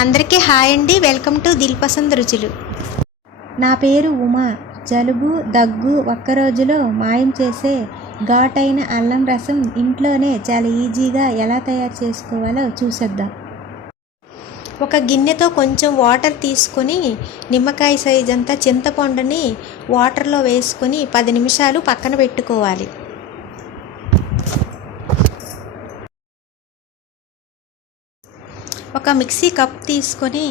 అందరికీ హాయ్ అండి. Welcome to Dil Pasand రుచులు. నా పేరు ఉమా. జలుబు, దగ్గు ఒక్క రోజులో మాయం చేసే ఘాటైన అల్లం రసం ఇంట్లోనే చాలా ఈజీగా ఎలా తయారు చేసుకోవాలో చూసేద్దాం. ఒక గిన్నెతో కొంచెం వాటర్ తీసుకొని నిమ్మకాయ సైజ్ అంతా చింతపండుని వాటర్లో వేసుకొని 10 నిమిషాలు పక్కన పెట్టుకోవాలి. ఒక మిక్సీ కప్ తీసుకొని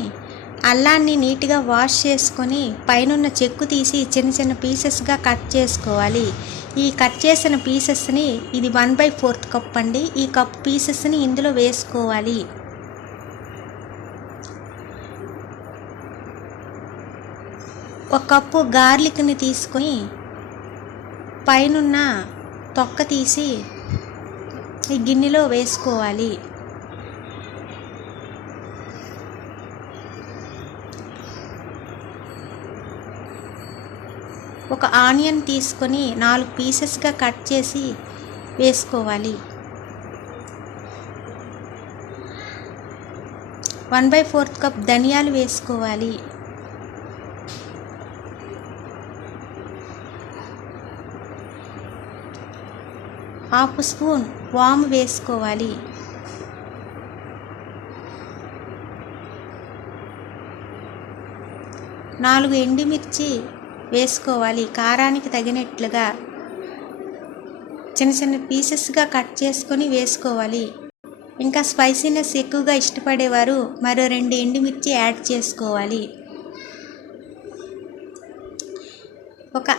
అల్లాన్ని నీట్గా వాష్ చేసుకొని పైనున్న చెక్కు తీసి చిన్న చిన్న పీసెస్గా కట్ చేసుకోవాలి. ఈ కట్ చేసిన పీసెస్ని ఇది 1/4 కప్ అండి. ఈ కప్ పీసెస్ని ఇందులో వేసుకోవాలి. ఒక కప్పు గార్లిక్ని తీసుకొని పైనున్న తొక్క తీసి ఈ గిన్నెలో వేసుకోవాలి. ఒక ఆనియన్ తీసుకొని 4 పీసెస్గా కట్ చేసి వేసుకోవాలి. 1/4 కప్ ధనియాలు వేసుకోవాలి. హాఫ్ స్పూన్ వాము వేసుకోవాలి. నాలుగు ఎండుమిర్చి వేసుకోవాలి. కారానికి తగినట్లుగా చిన్న చిన్న పీసెస్గా కట్ చేసుకొని వేసుకోవాలి. ఇంకా స్పైసీనెస్ ఎక్కువగా ఇష్టపడేవారు మరో 2 ఎండుమిర్చి యాడ్ చేసుకోవాలి. ఒక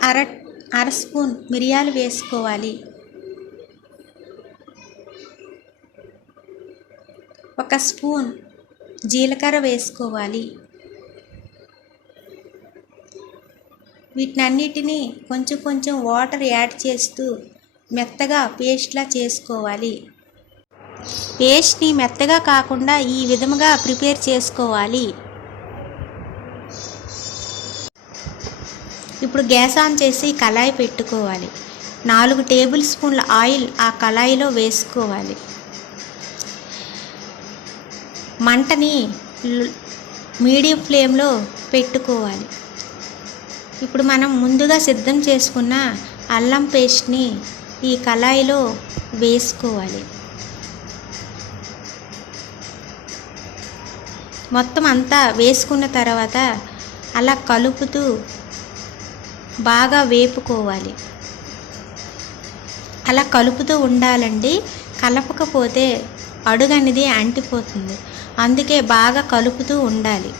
అర స్పూన్ మిరియాలు వేసుకోవాలి. ఒక స్పూన్ జీలకర్ర వేసుకోవాలి. వీటినన్నిటినీ కొంచెం కొంచెం వాటర్ యాడ్ చేస్తూ మెత్తగా పేస్ట్లా చేసుకోవాలి. పేస్ట్ని మెత్తగా కాకుండా ఈ విధముగా ప్రిపేర్ చేసుకోవాలి. ఇప్పుడు గ్యాస్ ఆన్ చేసి కళాయి పెట్టుకోవాలి. 4 టేబుల్ స్పూన్ల ఆయిల్ ఆ కళాయిలో వేసుకోవాలి. మంటని మీడియం ఫ్లేమ్లో పెట్టుకోవాలి. ఇప్పుడు మనం ముందుగా సిద్ధం చేసుకున్న అల్లం పేస్ట్ని ఈ కళాయిలో వేసుకోవాలి. మొత్తం అంతా వేసుకున్న తర్వాత అలా కలుపుతూ బాగా వేపుకోవాలి. అలా కలుపుతూ ఉండాలండి. కలపకపోతే అడుగు అనేది అంటిపోతుంది. అందుకే బాగా కలుపుతూ ఉండాలి.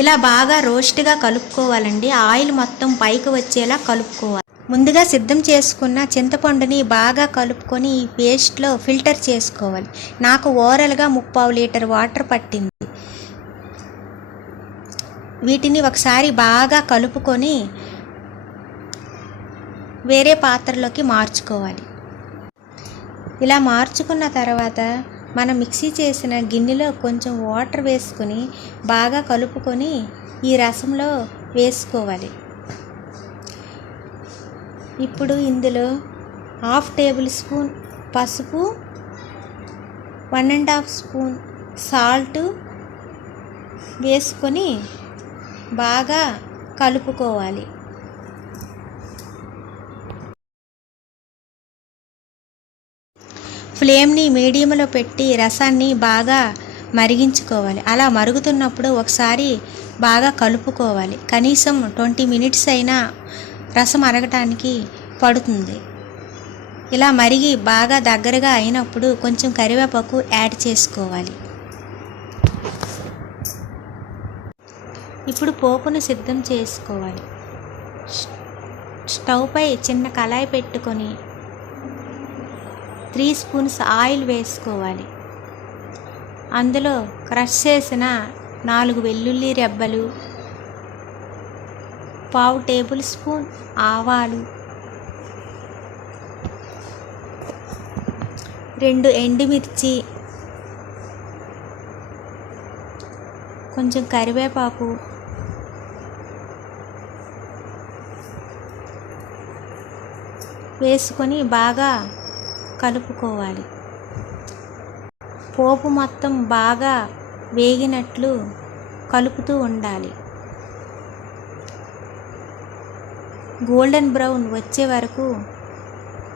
ఇలా బాగా రోస్ట్గా కలుపుకోవాలండి. ఆయిల్ మొత్తం పైకి వచ్చేలా కలుపుకోవాలి. ముందుగా సిద్ధం చేసుకున్న చింతపండుని బాగా కలుపుకొని ఈ పేస్ట్లో ఫిల్టర్ చేసుకోవాలి. నాకు ఓవరాల్గా 3/4 లీటర్ వాటర్ పట్టింది. వీటిని ఒకసారి బాగా కలుపుకొని వేరే పాత్రలోకి మార్చుకోవాలి. ఇలా మార్చుకున్న తర్వాత మనం మిక్సీ చేసిన గిన్నెలో కొంచెం వాటర్ వేసుకొని బాగా కలుపుకొని ఈ రసంలో వేసుకోవాలి. ఇప్పుడు ఇందులో 1/2 టేబుల్ స్పూన్ పసుపు, 1.5 స్పూన్ సాల్ట్ వేసుకొని బాగా కలుపుకోవాలి. ఫ్లేమ్ని మీడియంలో పెట్టి రసాన్ని బాగా మరిగించుకోవాలి. అలా మరుగుతున్నప్పుడు ఒకసారి బాగా కలుపుకోవాలి. కనీసం 20 మినిట్స్ అయినా రసం మరగటానికి పడుతుంది. ఇలా మరిగి బాగా దగ్గరగా అయినప్పుడు కొంచెం కరివేపాకు యాడ్ చేసుకోవాలి. ఇప్పుడు పోపును సిద్ధం చేసుకోవాలి. స్టవ్ పై చిన్న కళాయి పెట్టుకొని 3 స్పూన్స్ ఆయిల్ వేసుకోవాలి. అందులో క్రష్ చేసిన 4 వెల్లుల్లి రెబ్బలు, 1/2 టేబుల్ స్పూన్ ఆవాలు, 2 ఎండుమిర్చి, కొంచెం కరివేపాకు, వేసుకొని బాగా కలుపుకోవాలి. పోపు మొత్తం బాగా వేగినట్లు కలుపుతూ ఉండాలి. గోల్డెన్ బ్రౌన్ వచ్చే వరకు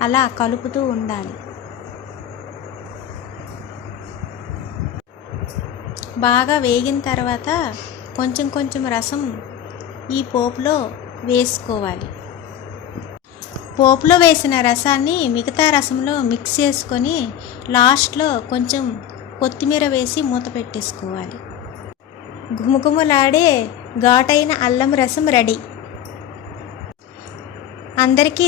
అలా కలుపుతూ ఉండాలి. బాగా వేగిన తర్వాత కొంచెం కొంచెం రసం ఈ పోపులో వేసుకోవాలి. పోపులో వేసిన రసాన్ని మిగతా రసంలో మిక్స్ చేసుకొని లాస్ట్లో కొంచెం కొత్తిమీర వేసి మూత పెట్టేసుకోవాలి. ఘుమఘుమలాడే ఘాటైన అల్లం రసం రెడీ. అందరికీ